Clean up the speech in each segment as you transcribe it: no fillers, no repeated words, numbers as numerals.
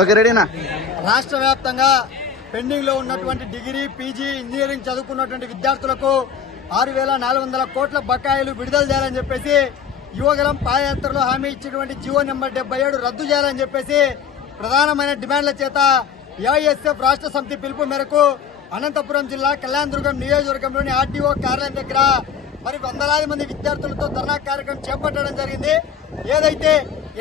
Okay రెడీనా? రాష్ట్ర వ్యాప్తంగా పెండింగ్ లో ఉన్నటువంటి డిగ్రీ, పీజీ, ఇంజనీరింగ్ చదువుకున్నటువంటి విద్యార్థులకు 6,400 కోట్ల బకాయిలు విడుదల చేయాలని చెప్పేసి యువగలం పాదయాత్రలో హామీ ఇచ్చినటువంటి జీవో నెంబర్ 77 రద్దు చేయాలని చెప్పేసి ప్రధానమైన డిమాండ్ల చేత ఏఐఎస్ఎఫ్ రాష్ట్ర సమితి పిలుపు మేరకు అనంతపురం జిల్లా కళ్యాణదుర్గం నియోజకవర్గంలోని ఆర్టీఓ కార్యాలయం దగ్గర మరి వందలాది మంది విద్యార్థులతో ధర్నా కార్యక్రమం చేపట్టడం జరిగింది. ఏదైతే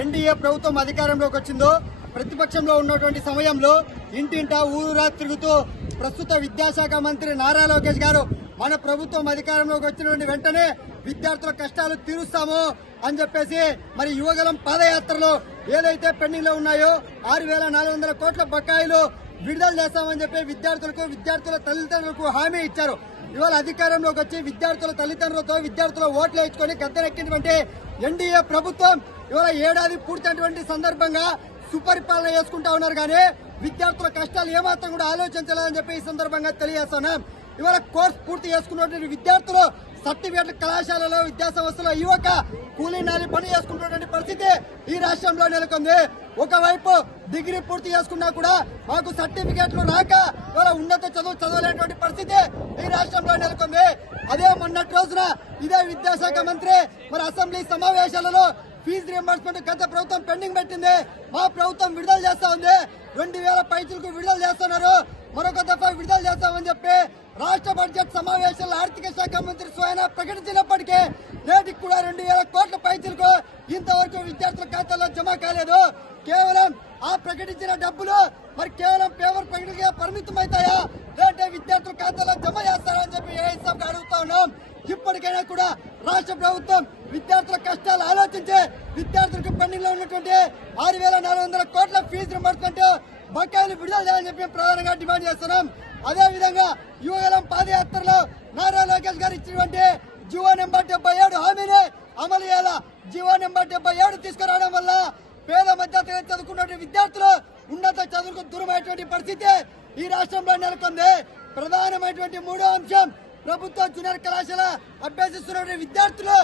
ఎన్డీఏ ప్రభుత్వం అధికారంలోకి వచ్చిందో ప్రతిపక్షంలో ఉన్నటువంటి సమయంలో ఇంటింటా ఊరూరా తిరుగుతూ ప్రస్తుత విద్యాశాఖ మంత్రి నారా లోకేష్ గారు మన ప్రభుత్వం అధికారంలోకి వచ్చినటువంటి వెంటనే విద్యార్థుల కష్టాలు తీరుస్తాము అని చెప్పేసి మరి యువగలం పాదయాత్రలో ఏదైతే పెండింగ్ లో ఉన్నాయో 6,400 కోట్ల బకాయిలు విడుదల చేస్తామని చెప్పి విద్యార్థుల తల్లిదండ్రులకు హామీ ఇచ్చారు. ఇవాళ అధికారంలోకి వచ్చి విద్యార్థుల తల్లిదండ్రులతో విద్యార్థుల ఓట్లు వేయించుకొని గద్దెనెక్కినటువంటి ఎన్డీఏ ప్రభుత్వం ఇవాళ ఏడాది పూర్తయినటువంటి సందర్భంగా సుపరిపాలన చేసుకుంటా ఉన్నారు. కానీ విద్యార్థుల కష్టాలు ఏమాత్రం కూడా ఆలోచించాలని చెప్పి ఈ సందర్భంగా తెలియజేస్తున్నాం. ఇవాళ కోర్సు పూర్తి చేసుకున్నటువంటి విద్యార్థులు సర్టిఫికేట్ల కళాశాలలో విద్యా సంస్థలో ఇవ్వక కూలీ నాలి పని చేసుకుంటున్నటువంటి పరిస్థితి ఈ రాష్ట్రంలో నెలకొంది. ఒకవైపు డిగ్రీ పూర్తి చేసుకున్నా కూడా మాకు సర్టిఫికేట్లు రాక ఇవాళ ఉన్నత చదువు చదవలేటువంటి పరిస్థితి ఈ రాష్ట్రంలో నెలకొంది. అదే మొన్నటి రోజున ఇదే విద్యాశాఖ మంత్రి మరి అసెంబ్లీ సమావేశాలలో ఫీజు రియంబర్స్మెంట్ గత ప్రభుత్వం పెండింగ్ పెట్టింది, మా ప్రభుత్వం విడుదల చేస్తా ఉంది. 2,000 పైసలకు విడుదల చేస్తున్నారు, మరొక దఫా విడుదల చేస్తామని చెప్పి రాష్ట్ర బడ్జెట్ సమావేశాల్లో ఆర్థిక శాఖ మంత్రి స్వయంగా ప్రకటించినప్పటికీ నేటికి కూడా 2,000 కోట్ల పైసలకు ఇంతవరకు విద్యార్థుల ఖాతాలో జమ కాలేదు. కేవలం ఆ ప్రకటించిన డబ్బులు మరి కేవలం పేపర్ ప్రకటనగా పరిమితం అవుతాయా, లేదంటే విద్యార్థుల ఖాతాలో జమ చేస్తారా అని చెప్పి ఏఐఎస్ఎఫ్ అడుగుతా ఉన్నాం. ఇప్పటికైనా కూడా రాష్ట్ర ప్రభుత్వం విద్యార్థుల కష్టాలు ఆలోచించి విద్యార్థులకు పెండింగ్ లో ఉన్నటువంటి 6,400 కోట్ల ఫీజు రింబర్స్మెంట్ బకాయిలు విడుదల చేయాలని చెప్పి ప్రధానంగా డిమాండ్ చేస్తున్నాం. అదే విధంగా యువగలం పాదయాత్రలో నారా లోకేష్ గారు ఇచ్చినటువంటి జీవో నెంబర్ 77 హామీని అమలు చేయాలా. జీవో నెంబర్ 77 తీసుకురావడం వల్ల పేద మధ్య తరగతి చదువుకున్న విద్యార్థులు ఉన్నత చదువుకు దూరమైనటువంటి పరిస్థితి ఈ రాష్ట్రంలో నెలకొంది. ప్రధానమైనటువంటి మూడో అంశం ప్రభుత్వ జూనియర్ కళాశాల అభ్యసిస్తున్న విద్యార్థులు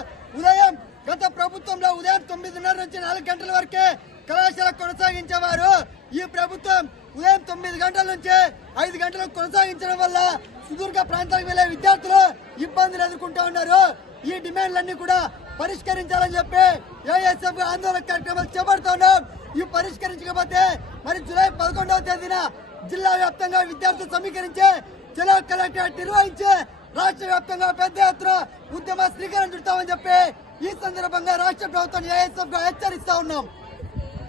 గత ప్రభుత్వంలో ఉదయం 9:30 నుంచి 4 గంటల వరకే కళాశాల కొనసాగించేవారు. ఈ ప్రభుత్వం ఉదయం 9 గంటల నుంచి 5 గంటలకు కొనసాగించడం వల్ల సుదూర్ఘ ప్రాంతాలకు వెళ్లే విద్యార్థులు ఇబ్బందులు ఎదుర్కొంటూ ఉన్నారు. ఈ డిమాండ్లన్నీ కూడా పరిష్కరించాలని చెప్పి ఏఐఎస్ఎఫ్ ఆందోళన కార్యక్రమాలు చేపడుతున్నాం. ఇవి పరిష్కరించకపోతే మరి జూలై 11వ తేదీన జిల్లా వ్యాప్తంగా విద్యార్థులు సమీకరించి జిల్లా కలెక్టరేట్ నిర్వహించి రాష్ట్ర వ్యాప్తంగా పెద్ద ఎత్తున ఉద్యమ శ్రీకారం చుడతామని చెప్పి ఈ సందర్భంగా రాష్ట్ర ప్రభుత్వం ఏఐఎస్ఎఫ్ గా హెచ్చరిస్తా ఉన్నాం.